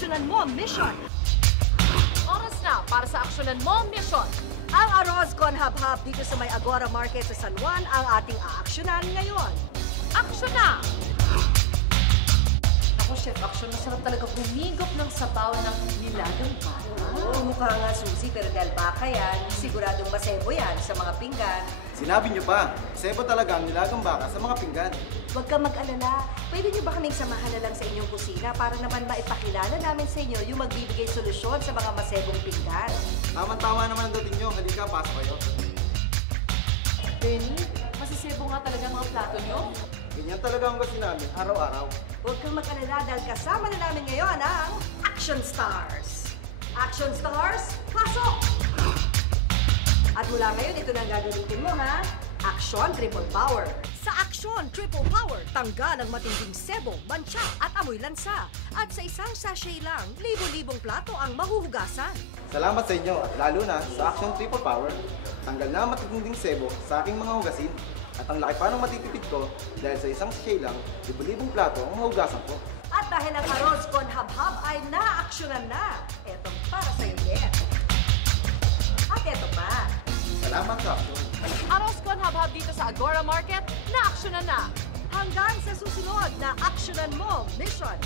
Aksyonan Mo Mission. Oras na para sa Aksyonan Mo Mission. Ang Arroz Con Hab-Hab dito sa may Agora Market sa San Juan ang ating aaksyonan ngayon. Aksyon na! Ako, Chef Aksyon, masarap talaga humigop ng sabaw ng nilagang baka. Oo, mukha nga susi pero dahil baka yan, siguradong masebo yan sa mga pinggan. Sinabi niyo pa, sebo talaga ang nilagang baka sa mga pinggan. Huwag kang mag-alala. Pwede niyo ba kaming samahan na lang sa inyong kusina para naman maipakilala namin sa inyo yung magbibigay solusyon sa mga masebong pinggan? Tama-tama naman ang dating niyo. Halika, pasok kayo. Benny, masisebo nga talaga ang mga plato nyo. Ganyan talaga ang gusto namin, araw-araw. Huwag kang mag-alala dahil kasama na namin ngayon ang Action Stars. Action Stars, pasok! At mula ngayon, ito na ang gagamitin mo, ha? Action Triple Power. Sa Action Triple Power, tanggal ang matinding sebo, mancha at amoy lansa. At sa isang sachet lang, libo-libong plato ang mahuhugasan. Salamat sa inyo at lalo na sa Action Triple Power. Tanggal na ang matitinding sebo sa aking mga hugasin. At ang laki pa ng matitipid ko dahil sa isang sachet lang, libo-libong plato ang mahugasan ko. At dahil ang Arroz Con Hab-Hab ay na-aksyonan na, etong para sa'yo din. At eto pa. Salamat sa Action. Arroz Con Hab-Hab dito sa Agora Market, na-aksyonan na! Hanggang sa susunod na Aksyonan Mo Mission.